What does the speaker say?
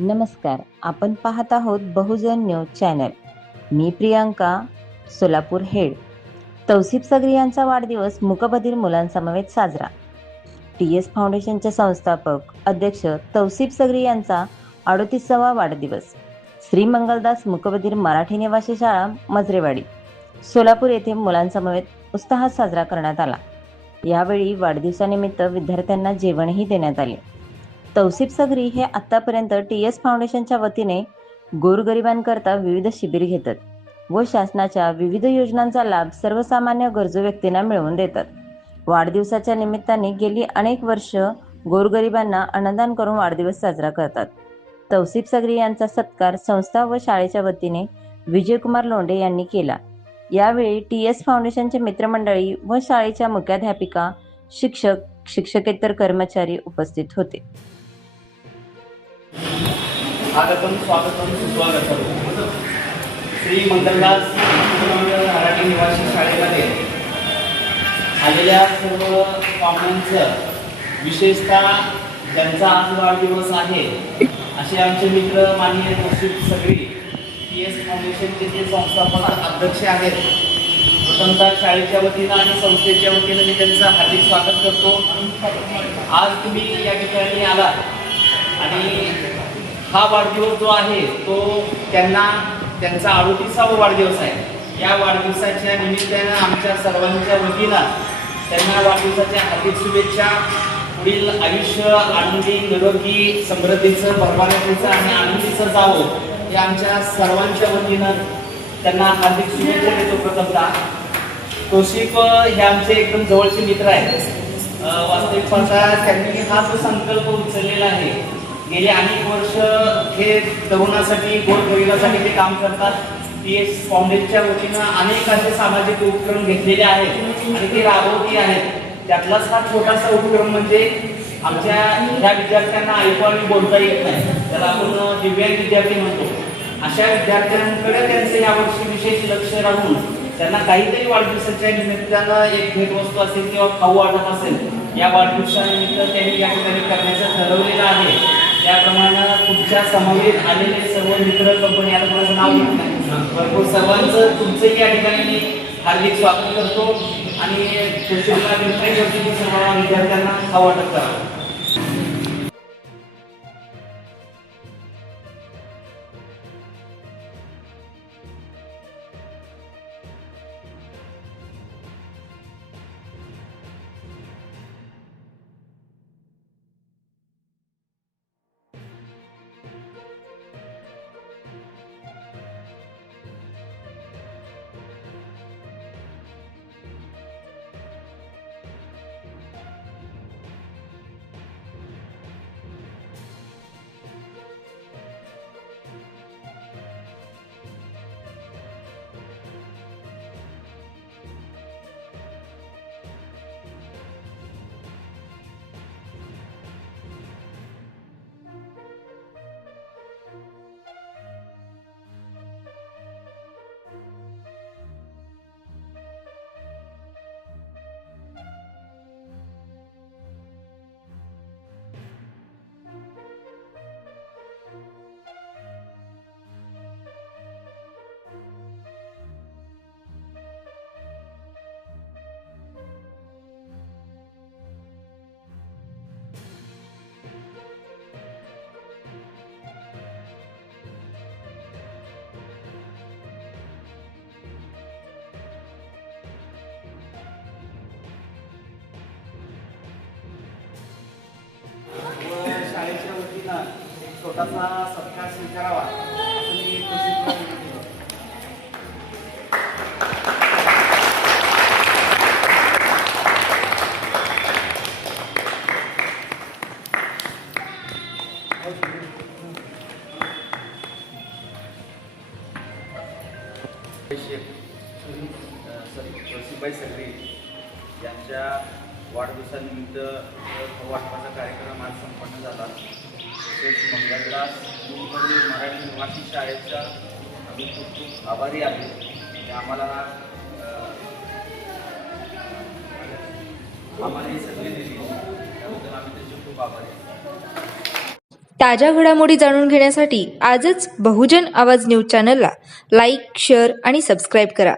नमस्कार. आपण पाहत आहोत बहुजन न्यूज चॅनल. मी प्रियांका, सोलापूर हेड. तौसिफ सगरी यांचा वाढदिवस मूकबधिर मुलांसमवेत साजरा. टी.एस. फाउंडेशनचे संस्थापक अध्यक्ष तौसिफ सगरी यांचा 38वा वाढदिवस श्री मंगलदास मूकबधिर मराठी निवासी शाळा मजरेवाडी, सोलापूर येथे मुलांसमवेत उत्साहात साजरा करण्यात आला. यावेळी वाढदिवसानिमित्त विद्यार्थ्यांना जेवणही देण्यात आले. तौसिफ सगरी हे आतापर्यंत टी.एस. फाउंडेशनच्या वतीने गोरगरिबांकरता विविध शिबिर घेतात व शासनाच्या विविध योजनांचा लाभ सर्वसामान्य गरजू व्यक्तींना मिळवून देतात. वाढदिवसाच्या निमित्ताने गेली अनेक वर्ष गोरगरिबांना अन्नदान करून वाढदिवस साजरा करतात. तौसिफ सगरी यांचा सत्कार संस्था व शाळेच्या वतीने विजयकुमार लोंढे यांनी केला. यावेळी टी.एस. फाउंडेशनचे मित्रमंडळी व शाळेच्या मुख्याध्यापिका, शिक्षक, शिक्षकेतर कर्मचारी उपस्थित होते. स्वागतम सुस्वागतम. श्री मंगलदास मराठी निवासी शाळेमध्ये आलेल्या सर्व पाहुण्यांचं, विशेषतः ज्यांचा आज वाढदिवस आहे असे आमचे मित्र माननीय तौसिफ सगरी, टी.एस. फाउंडेशनचे जे संस्थापक अध्यक्ष आहेत, प्रथमतः शाळेच्या वतीनं आणि संस्थेच्या वतीनं मी त्यांचं हार्दिक स्वागत करतो. आज तुम्ही या ठिकाणी आलात आणि हा वाढदिवस जो आहे तो त्यांचा 38वा वाढदिवस आहे. या वाढदिवसाच्या निमित्तानं आमच्या सर्वांच्या वतीनं त्यांना वाढदिवसाच्या हार्दिक शुभेच्छा. पुढील आयुष्य आनंदी, निरोगी, समृद्धीचं, भरभराटीचं आणि आनंदीचं जावं हे आमच्या सर्वांच्या वतीनं त्यांना हार्दिक शुभेच्छा देतो. प्रथमतः तौसिफ हे आमचे एकदम जवळचे मित्र आहेत. वास्तविक पाहता त्यांनी हा जो संकल्प उचललेला आहे, गेली अनेक वर्ष हे तरुणासाठी, गोरगरिबासाठी ते काम करतात. टी.एस. फाउंडेशनच्या वतीनं अनेक असे सामाजिक उपक्रम घेतलेले आहेत आणि ते राबवती आहेत. त्यातलाच हा छोटासा उपक्रम म्हणजे आमच्या ह्या विद्यार्थ्यांना ऐकू आणि बोलता येत नाही, त्याला आपण दिव्यांग विद्यार्थी म्हणतो. अशा विद्यार्थ्यांकडे त्यांचं यावर्षी विशेष लक्ष राहून त्यांना काहीतरी वाढदिवसाच्या निमित्तानं एक भेटवस्तू असेल किंवा खाऊ वाटप असेल, या वाढदिवसानिमित्त त्यांनी या ठिकाणी करण्याचं ठरवलेलं आहे. त्याप्रमाणे तुमच्या समवेत आलेले सर्व मित्र, कंपनी, आता कोणाचं नाव घेत नाही, भरपूर सर्वांचं तुमचंही या ठिकाणी मी हार्दिक स्वागत करतो आणि सर्व विद्यार्थ्यांना खाऊ वाटप करा. शाळेच्या वतीनं एक छोटासा सत्कार स्वीकारावा असं मी तौसिफभाई सगरी यांच्या वाढदिवसानिमित्त वाटपाचा कार्यक्रम आज संपन्न झाला. तसेच मंगलदास मराठी निवासी शाळेच्या आम्ही खूप खूप आभारी आहे. आम्हाला ही संधी दिली त्याबद्दल आम्ही त्याचे खूप आभारी आहे. ताज्या घडामोडी जाणून घेण्यासाठी आजच बहुजन आवाज न्यूज चॅनलला लाईक, शेअर आणि सबस्क्राईब करा.